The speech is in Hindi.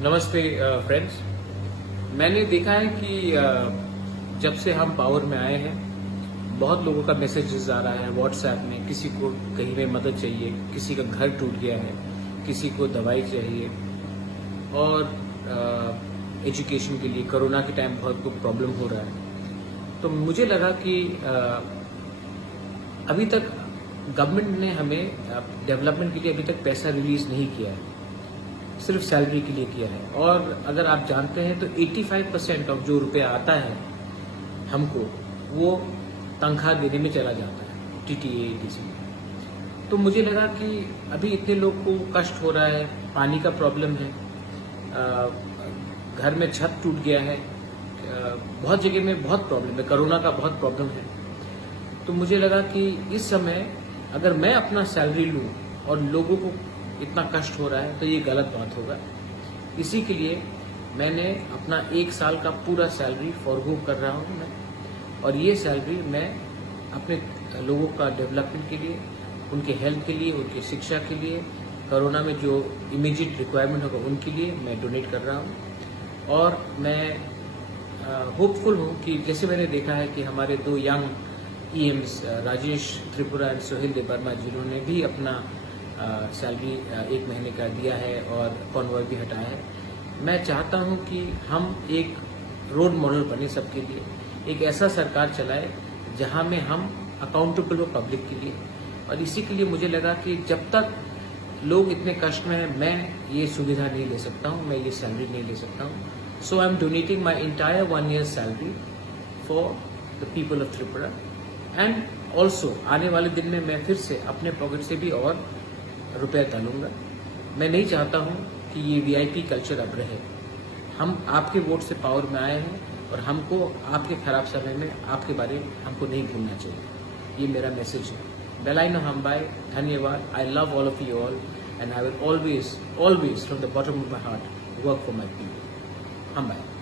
नमस्ते फ्रेंड्स। मैंने देखा है कि जब से हम पावर में आए हैं बहुत लोगों का मैसेजेस आ रहा है व्हाट्सएप में। किसी को कहीं में मदद चाहिए, किसी का घर टूट गया है, किसी को दवाई चाहिए और एजुकेशन के लिए कोरोना के टाइम बहुत को प्रॉब्लम हो रहा है। तो मुझे लगा कि अभी तक गवर्नमेंट ने हमें डेवलपमेंट के लिए अभी तक पैसा रिलीज नहीं किया है, सिर्फ सैलरी के लिए किया है। और अगर आप जानते हैं तो 85% ऑफ जो रुपया आता है हमको वो तनख्वाह देने में चला जाता है, टीटीए एडीसी में। तो मुझे लगा कि अभी इतने लोग को कष्ट हो रहा है, पानी का प्रॉब्लम है, घर में छत टूट गया है, बहुत जगह में बहुत प्रॉब्लम है, कोरोना का बहुत प्रॉब्लम है। तो मुझे लगा कि इस समय अगर मैं अपना सैलरी लूं और लोगों को इतना कष्ट हो रहा है तो ये गलत बात होगा। इसी के लिए मैंने अपना 1 साल का पूरा सैलरी फॉरगो कर रहा हूँ मैं, और ये सैलरी मैं अपने लोगों का डेवलपमेंट के लिए, उनके हेल्थ के लिए, उनकी शिक्षा के लिए, कोरोना में जो इमीडिएट रिक्वायरमेंट होगा उनके लिए मैं डोनेट कर रहा हूँ। और मैं होपफुल हूँ कि जैसे मैंने देखा है कि हमारे 2 यंग ईएम्स राजेश त्रिपुरा और सोहेल देवर्मा जिन्होंने भी अपना सैलरी 1 महीने का दिया है और कॉन्वॉय भी हटाया है। मैं चाहता हूं कि हम एक रोल मॉडल बने सबके लिए, एक ऐसा सरकार चलाए जहां में हम अकाउंटेबल हो पब्लिक के लिए। और इसी के लिए मुझे लगा कि जब तक लोग इतने कष्ट में हैं मैं ये सुविधा नहीं ले सकता हूं, मैं ये सैलरी नहीं ले सकता हूं। So I am donating my entire 1 year salary for the people of Tripura. And also आने वाले दिन में मैं फिर से अपने पॉकेट से भी और रुपया डालूंगा। मैं नहीं चाहता हूं कि ये वीआईपी कल्चर अब रहे। हम आपके वोट से पावर में आए हैं और हमको आपके खराब समय में आपके बारे में हमको नहीं भूलना चाहिए। ये मेरा मैसेज है। बेलाइनो हम्बाई, धन्यवाद। I love all of you all and I will always from the bottom of my heart work for my people. हम्बाई।